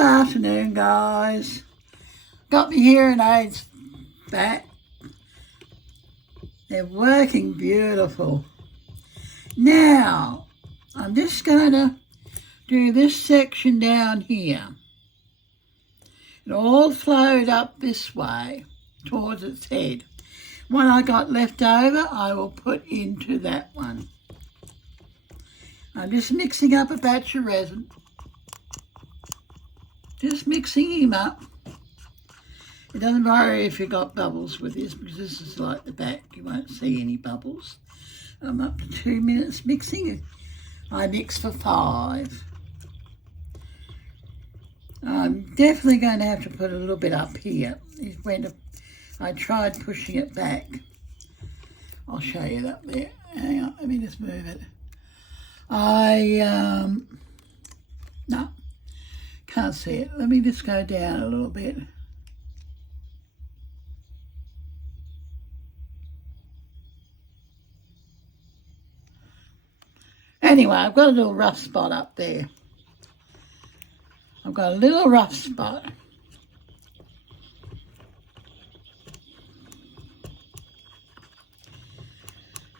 Good afternoon, guys. Got my hearing aids back. They're working beautiful. Now, I'm just going to do this section down here. It all flowed up this way towards its head. What I got left over, I will put into that one. I'm just mixing up a batch of resin. Just mixing him up. It doesn't worry if you got bubbles with this, because this is like the back. You won't see any bubbles. I'm up to 2 minutes mixing. I mix for 5. I'm definitely going to have to put a little bit up here. When I tried pushing it back. I'll show you that there. Hang on, let me just move it. No, can't see it. Let me just go down a little bit. Anyway, I've got a little rough spot up there. I've got a little rough spot.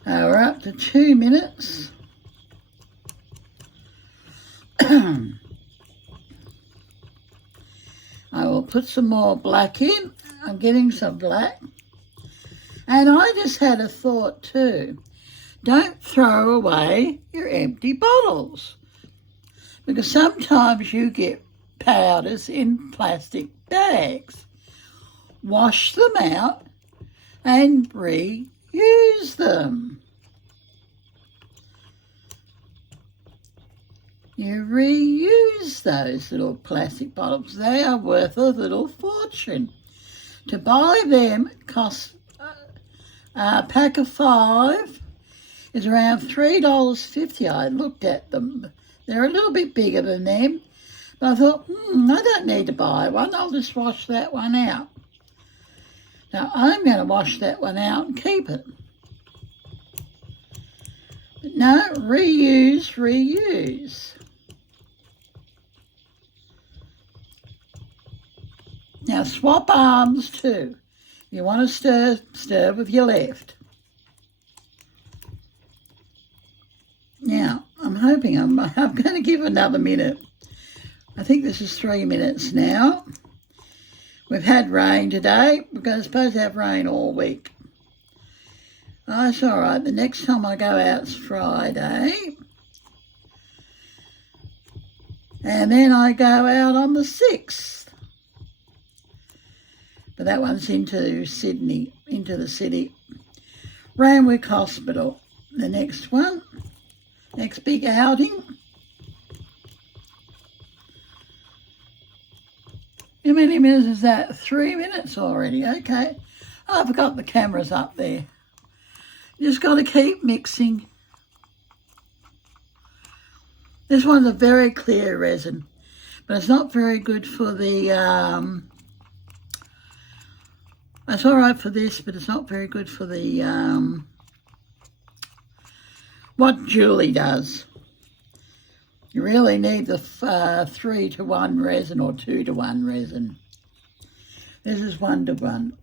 We're up to 2 minutes. I will put some more black in. I'm getting some black. And I just had a thought too. Don't throw away your empty bottles, because sometimes you get powders in plastic bags. Wash them out and reuse them. You reuse those little plastic bottles. They are worth a little fortune. To buy them costs a pack of 5 is around $3.50. I looked at them. They're a little bit bigger than them. But I thought, I don't need to buy one. I'll just wash that one out. Now, I'm going to wash that one out and keep it. But no, reuse. Now, swap arms too. You want to stir with your left. Now, I'm hoping I'm going to give another minute. I think this is 3 minutes now. We've had rain today. We're supposed to have rain all week. Oh, it's all right. The next time I go out is Friday. And then I go out on the 6th. But that one's into Sydney, into the city. Randwick Hospital, the next one. Next big outing. How many minutes is that? 3 minutes already, okay. Oh, I forgot the camera's up there. You just got to keep mixing. This one's a very clear resin, but it's not very good for the, it's all right for this, but it's not very good for the, what Julie does. You really need the 3-to-1 resin or 2-to-1 resin. This is 1-to-1.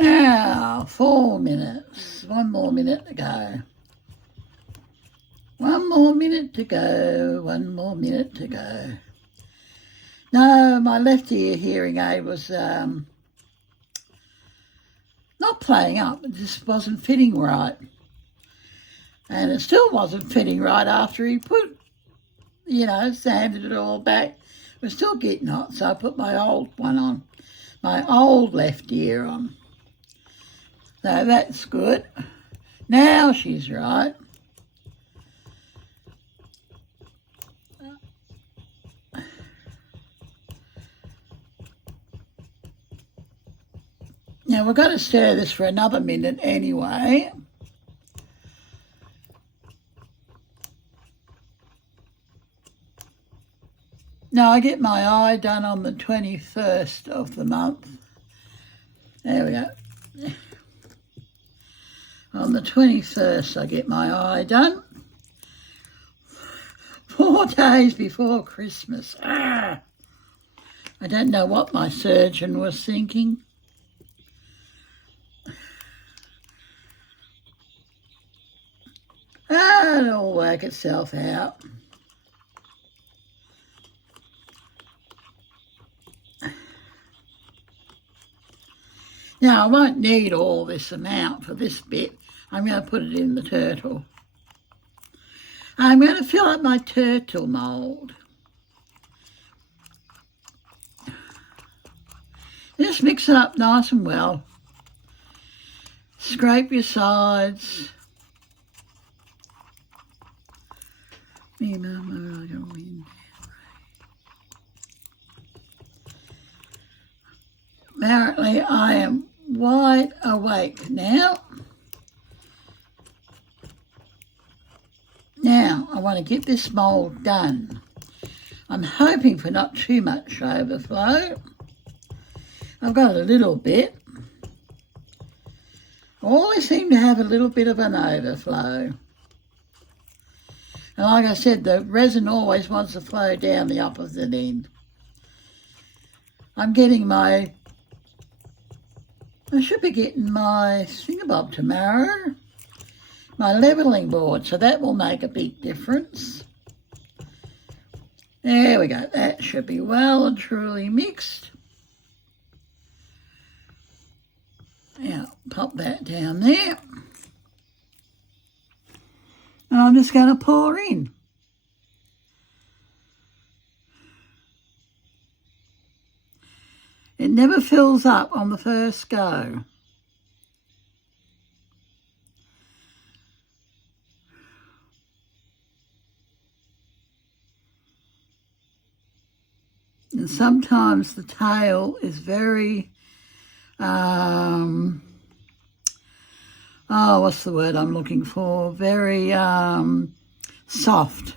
Now, 4 minutes. 1 more minute to go. 1 more minute to go. 1 more minute to go. No, my left ear hearing aid was not playing up. It just wasn't fitting right. And it still wasn't fitting right after he put, sanded it all back. It was still getting hot, so I put my old one on, my old left ear on. So that's good. Now she's right. Now, we've got to stir this for another minute anyway. Now, I get my eye done on the 21st of the month. There we go. On the 21st I get my eye done. 4 days before Christmas. I don't know what my surgeon was thinking. It'll work itself out. Now, I won't need all this amount for this bit. I'm going to put it in the turtle. I'm going to fill up my turtle mould. Just mix it up nice and well. Scrape your sides. Apparently I am wide awake now. Now I want to get this mould done. I'm hoping for not too much overflow. I've got a little bit. I always seem to have a little bit of an overflow. And like I said, the resin always wants to flow down the opposite end. I'm getting I should be getting my thingabob tomorrow, my levelling board, so that will make a big difference. There we go, that should be well and truly mixed. Now, pop that down there. And I'm just going to pour in. It never fills up on the first go. And sometimes the tail is very, what's the word I'm looking for? Very soft.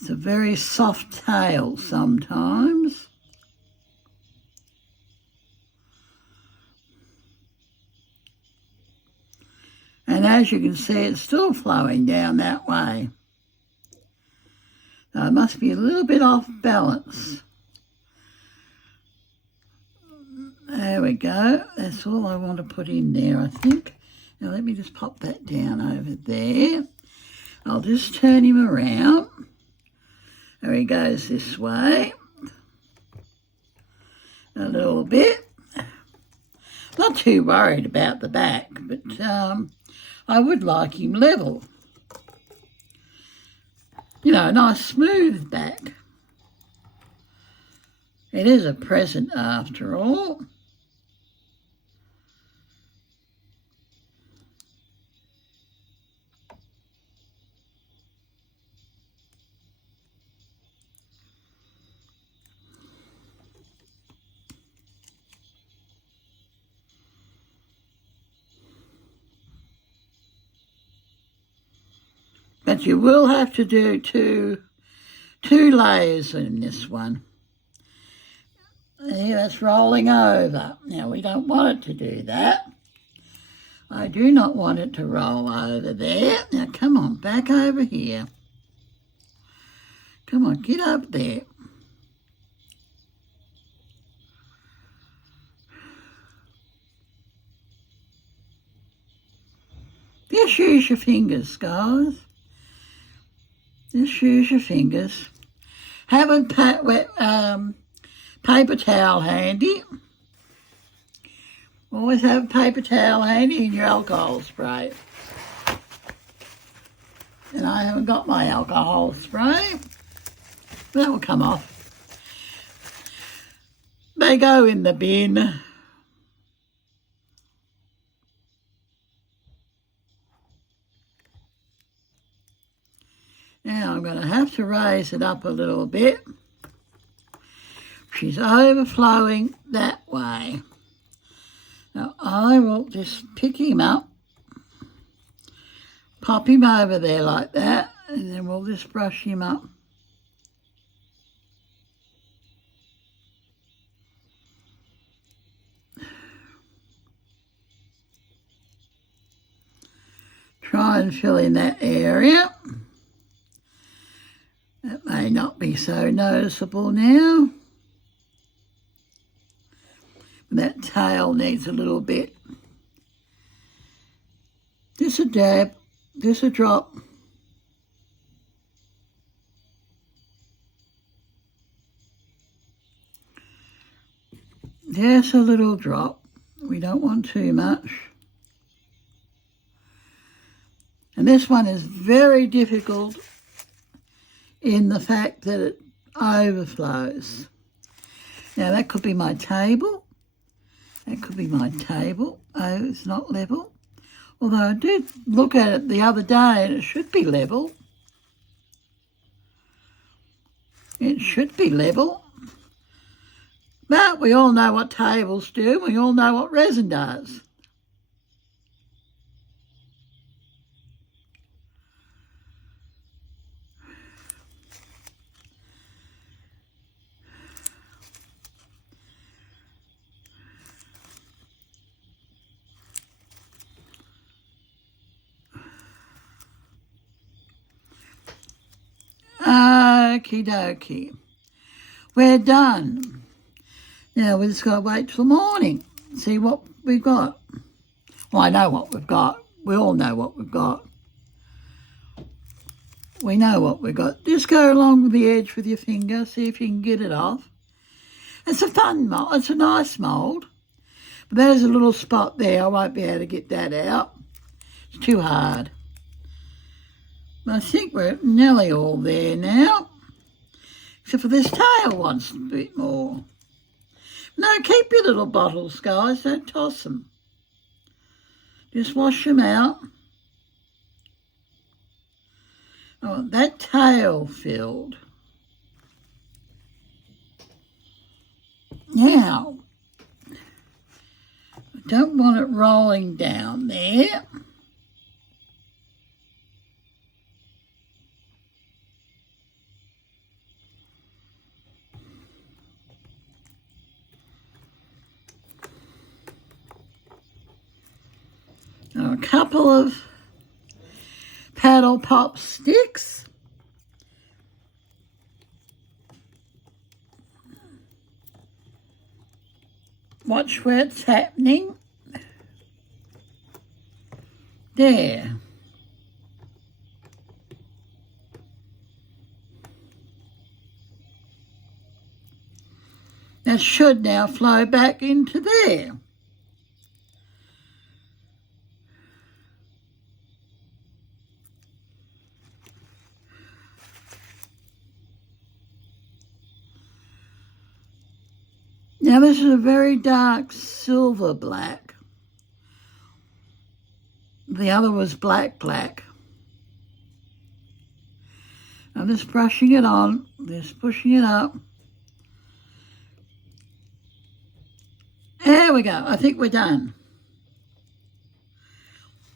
It's a very soft tail sometimes. And as you can see, it's still flowing down that way. So it must be a little bit off balance. There we go. That's all I want to put in there, I think. Now let me just pop that down over there. I'll just turn him around. There he goes this way. A little bit. Not too worried about the back, but I would like him level. You know, a nice smooth back. It is a present after all. But you will have to do two layers in this one. There, that's rolling over. Now, we don't want it to do that. I do not want it to roll over there. Now, come on, back over here. Come on, get up there. Just use your fingers, guys. Just use your fingers. Have a paper towel handy. Always have a paper towel handy and your alcohol spray. And I haven't got my alcohol spray. That will come off. They go in the bin. Now I'm going to have to raise it up a little bit. She's overflowing that way. Now I will just pick him up, pop him over there like that, and then we'll just brush him up. Try and fill in that area. That may not be so noticeable now. That tail needs a little bit. Just a dab, just a drop. Just a little drop. We don't want too much. And this one is very difficult in the fact that it overflows. Now that could be my table. That could be my table. Oh, it's not level. Although I did look at it the other day and it should be level. It should be level. But we all know what tables do. We all know what resin does. Okie dokie. We're done. Now we've just got to wait till morning, see what we've got. Well, I know what we've got. We all know what we've got. We know what we've got. Just go along with the edge with your finger, see if you can get it off. It's a fun mould. It's a nice mould. But there's a little spot there. I won't be able to get that out. It's too hard. But I think we're nearly all there now. Except for this tail wants a bit more. No, keep your little bottles, guys. Don't toss them. Just wash them out. I want that tail filled. Now, I don't want it rolling down there. A couple of paddle pop sticks. Watch where it's happening. There. That should now flow back into there. Now this is a very dark silver black. The other was black. I'm just brushing it on, just pushing it up. There we go. I think we're done.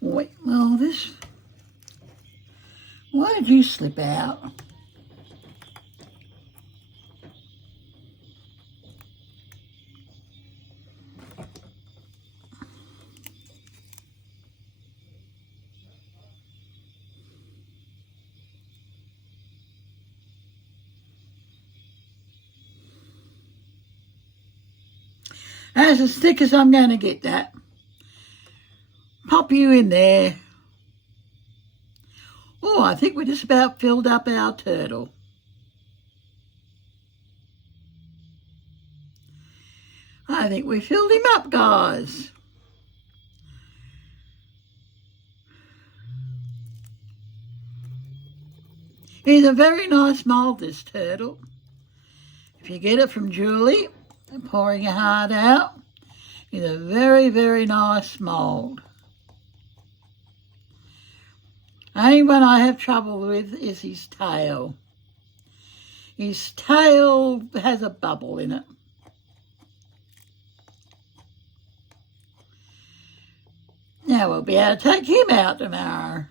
Wait, well this, why did you slip out? As as thick as I'm going to get that. Pop you in there. Oh, I think we just about filled up our turtle. I think we filled him up, guys. He's a very nice mould, this turtle. If you get it from Julie, pouring your heart out, is a very, very nice mould. Only one I have trouble with is his tail. His tail has a bubble in it. Now we'll be able to take him out tomorrow.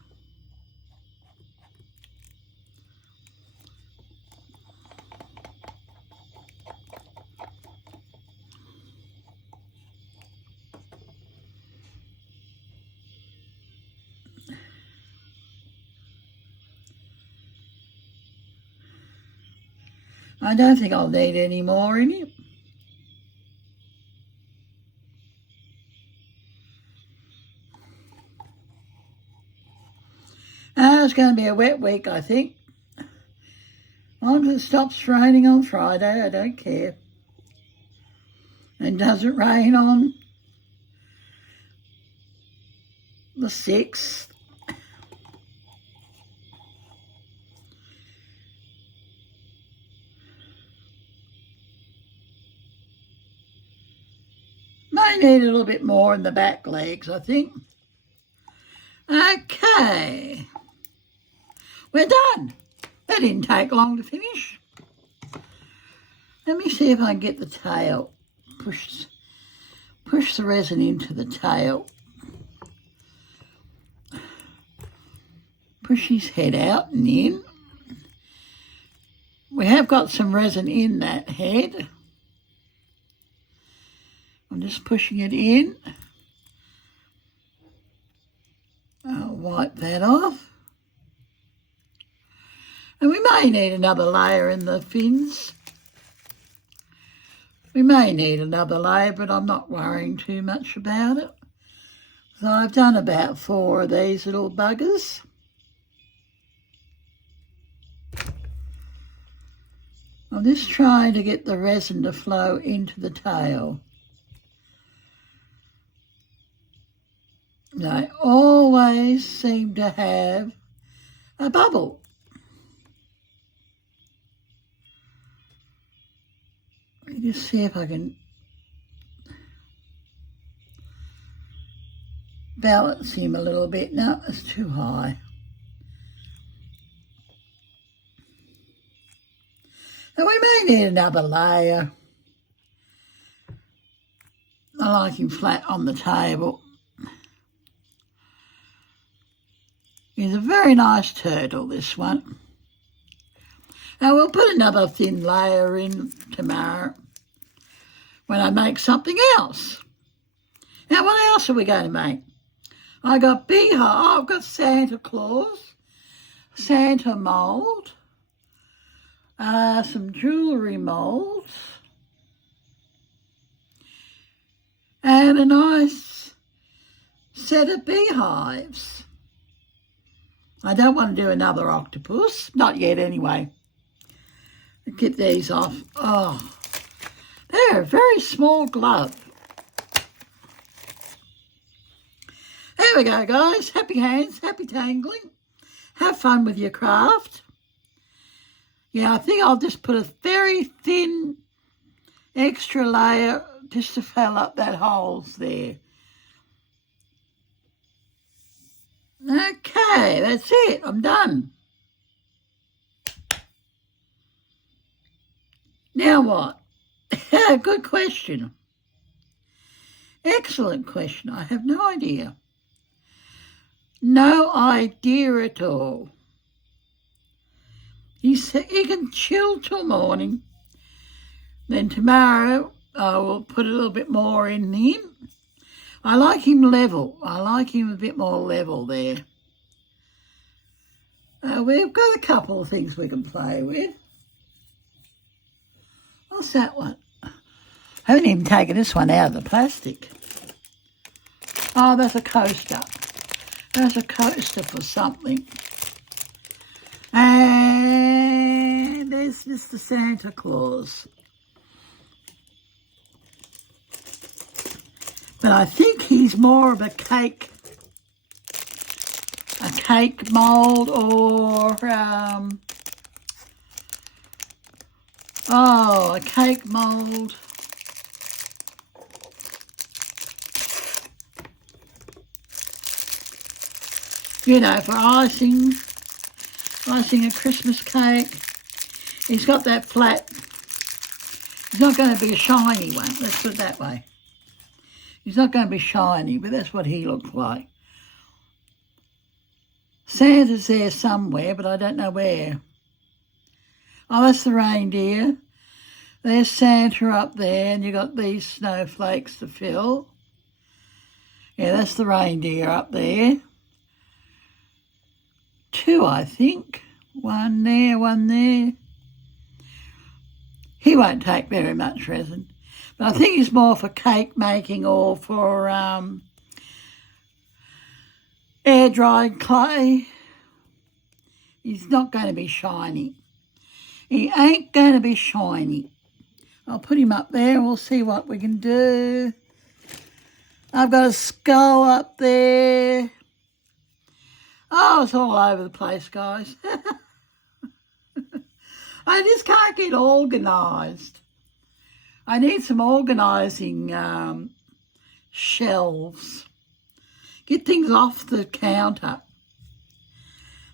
I don't think I'll need any more in it. It's going to be a wet week, I think. As long as it stops raining on Friday, I don't care. And doesn't rain on the 6th. May need a little bit more in the back legs, I think. Okay. We're done. That didn't take long to finish. Let me see if I can get the tail. Push the resin into the tail. Push his head out and in. We have got some resin in that head. I'm just pushing it in. I'll wipe that off. And we may need another layer in the fins. We may need another layer, but I'm not worrying too much about it. So I've done about 4 of these little buggers. I'm just trying to get the resin to flow into the tail. They always seem to have a bubble. Let me just see if I can balance him a little bit. No, it's too high. And we may need another layer. I like him flat on the table. He's a very nice turtle, this one. Now we'll put another thin layer in tomorrow when I make something else. Now what else are we going to make? I got beehive. Oh, I've got Santa Claus, Santa mould, some jewellery moulds, and a nice set of beehives. I don't want to do another octopus, not yet anyway. Get these off. Oh, they're a very small glove. There we go, guys. Happy hands, happy tangling. Have fun with your craft. Yeah, I think I'll just put a very thin extra layer just to fill up that holes there. Okay, that's it. I'm done. Now what? Good question. Excellent question. I have no idea. No idea at all. He said he can chill till morning. Then tomorrow I will put a little bit more in him. I like him level. I like him a bit more level there. We've got a couple of things we can play with. What's that one? I haven't even taken this one out of the plastic. Oh, that's a coaster. That's a coaster for something. And there's Mr. Santa Claus. But I think he's more of a cake mould or, a cake mould. You know, for icing a Christmas cake. He's got that flat. He's not going to be a shiny one. Let's put it that way. He's not going to be shiny, but that's what he looks like. Santa's there somewhere, but I don't know where. Oh, that's the reindeer. There's Santa up there, and you've got these snowflakes to fill. Yeah, that's the reindeer up there. 2, I think. One there, one there. He won't take very much resin. But I think he's more for cake making or for air-dried clay. He's not going to be shiny. He ain't going to be shiny. I'll put him up there and we'll see what we can do. I've got a skull up there. Oh, it's all over the place, guys. I just can't get organised. I need some organising shelves. Get things off the counter.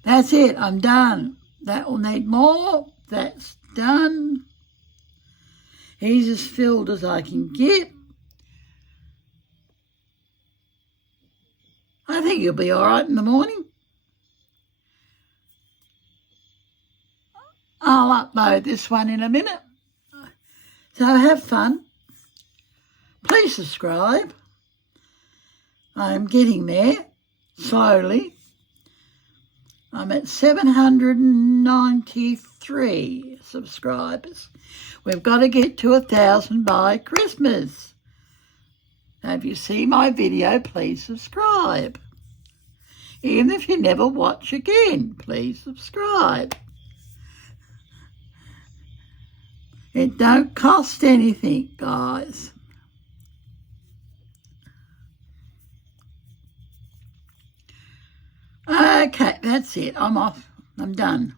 That's it, I'm done. That will need more. That's done. He's as filled as I can get. I think he'll be all right in the morning. I'll upload this one in a minute. So have fun. Please subscribe. I'm getting there, slowly. I'm at 793 subscribers. We've got to get to 1,000 by Christmas. Now, if you see my video, please subscribe. Even if you never watch again, please subscribe. It don't cost anything, guys. Okay, that's it. I'm off. I'm done.